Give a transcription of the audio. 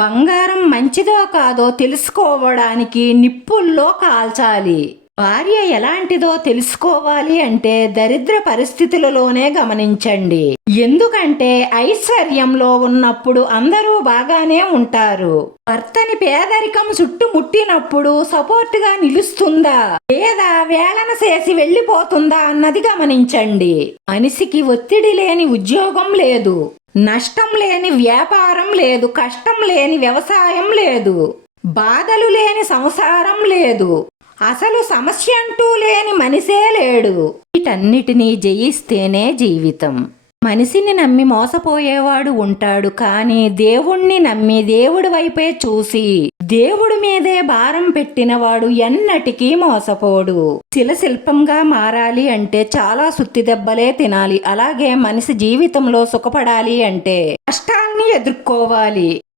బంగారం మంచిదో కాదో తెలుసుకోవడానికి నిప్పుల్లో కాల్చాలి. భార్య ఎలాంటిదో తెలుసుకోవాలి అంటే దరిద్ర పరిస్థితులలోనే గమనించండి. ఎందుకంటే ఐశ్వర్యంలో ఉన్నప్పుడు అందరూ బాగానే ఉంటారు. భర్తని పేదరికం చుట్టుముట్టినప్పుడు సపోర్టుగా నిలుస్తుందా లేదా వేళన చేసి వెళ్ళిపోతుందా అన్నది గమనించండి. మనిషికి ఒత్తిడి లేని ఉద్యోగం లేదు, నష్టం లేని వ్యాపారం లేదు, కష్టం లేని వ్యవసాయం లేదు, బాధలు లేని సంసారం లేదు, అసలు సమస్య అంటూ లేని మనిషే లేడు. వీటన్నిటినీ జయిస్తేనే జీవితం. మనిషిని నమ్మి మోసపోయేవాడు ఉంటాడు, కానీ దేవుణ్ణి నమ్మి దేవుడి వైపే చూసి దేవుడి మీదే భారం పెట్టినవాడు ఎన్నటికీ మోసపోడు. శిల్పంగా మారాలి అంటే చాలా సుత్తి దెబ్బలే తినాలి. అలాగే మనిషి జీవితంలో సుఖపడాలి అంటే కష్టాన్ని ఎదుర్కోవాలి.